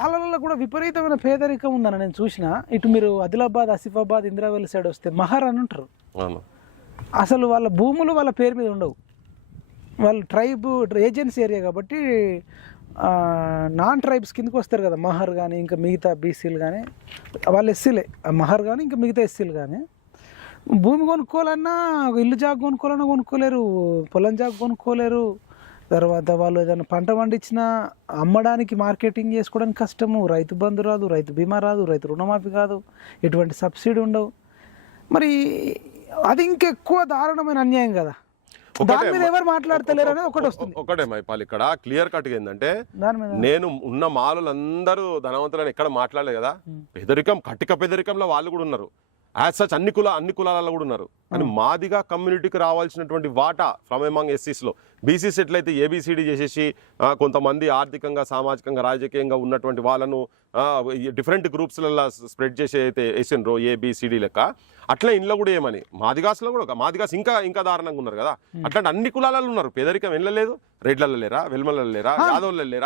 వాళ్ళలో కూడా విపరీతమైన పేదరికం ఉందని నేను చూసిన. ఇటు మీరు ఆదిలాబాద్ ఆసిఫాబాద్ ఇంద్రావెల్లి సైడ్ వస్తే మహర్ అని ఉంటారు అసలు వాళ్ళ భూములు వాళ్ళ పేరు మీద ఉండవు. వాళ్ళ ట్రైబ్ ఏజెన్సీ ఏరియా కాబట్టి నాన్ ట్రైబ్స్ కిందకి వస్తారు కదా మహర్ కానీ ఇంకా మిగతా బీసీలు కానీ వాళ్ళు ఎస్సీలే. మహర్ కానీ ఇంకా మిగతా ఎస్సీలు కానీ భూమి కొనుక్కోవాలన్నా ఇల్లు జాగ కొనుక్కోవాలన్నా కొనుక్కోలేరు పొలం జాగ కొనుక్కోలేరు. తర్వాత వాళ్ళు ఏదైనా పంట పండించినా అమ్మడానికి మార్కెటింగ్ చేసుకోవడానికి కష్టము. రైతు బంధు రాదు రైతు బీమా రాదు రైతు రుణమాఫీ కాదు. ఎటువంటి సబ్సిడీ ఉండవు. మరి అది ఇంకెక్కువ దారుణమైన అన్యాయం కదా. దాని మీద ఎవరు మాట్లాడతలేరు అనేది ఒకటి వస్తుంది. ఒకటే మైపాల్ ఇక్కడ క్లియర్ కట్ ఏంటంటే నేను ఉన్న మాలులందరూ ధనవంతులని ఎక్కడ మాట్లాడలేదు కదా. పెదరికం కట్టిక పెదరికంలో వాళ్ళు కూడా ఉన్నారు. యాజ్ సచ్ అన్ని కుల అన్ని కులాలలో కూడా ఉన్నారు. అని మాదిగా కమ్యూనిటీకి రావాల్సినటువంటి వాటా ఫ్రమ్ ఎమంగ్ ఎస్సీస్లో బీసీస్ ఎట్లయితే ఏబిసిడి చేసేసి కొంతమంది ఆర్థికంగా సామాజికంగా రాజకీయంగా ఉన్నటువంటి వాళ్ళను డిఫరెంట్ గ్రూప్స్లలో స్ప్రెడ్ చేసి అయితే వేసిండ్రో ఏబిసిడి లెక్క. అట్లా ఇంట్లో కూడా ఏమని? మాదిగాస్లో కూడా ఒక- మాదిగాస్ ఇంకా ఇంకా దారుణంగా ఉన్నారు కదా. అట్లాంటి అన్ని కులాలలో ఉన్నారు. పేదరికం వెళ్ళలేదు రెడ్లలో లేరా? వెల్మలలో లేరా? యాదవులలో లేరా?